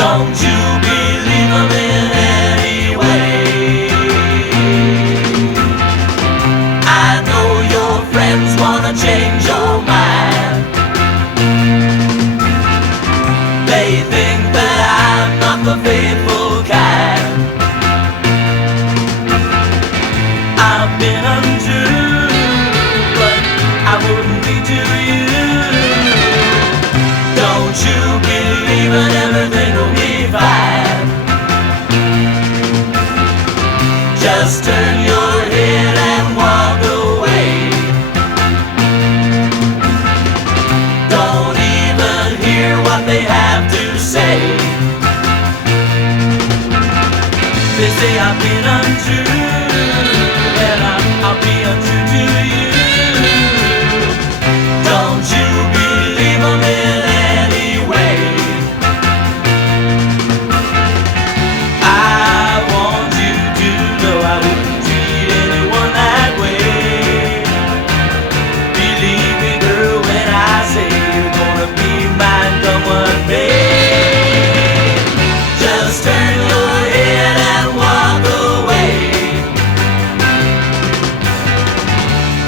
Don't you believe them in any way? I know your friends wanna change your mind. They think that I'm not the faithful kind. I've been untrue, but I wouldn't be to you. Don't you believe in everything will be fine? Just turn your head and walk away. Don't even hear what they have to say. They say I've been untrue, and I'll be untrue to you. Don't you believe them in any way? I want you to know I wouldn't treat anyone that way. Believe me, girl, when I say you're gonna be mine, come what may. Just turn your head and walk away.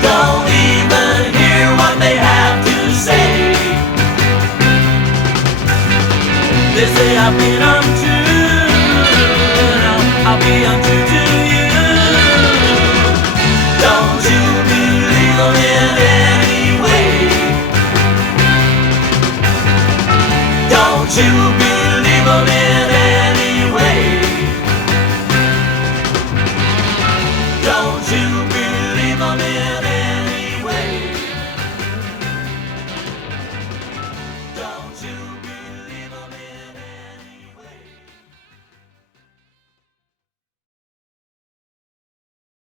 Don't even hear what they have to say. They say I've been untrue, and I'll be untrue to you. Don't you believe them in any way? Don't you believe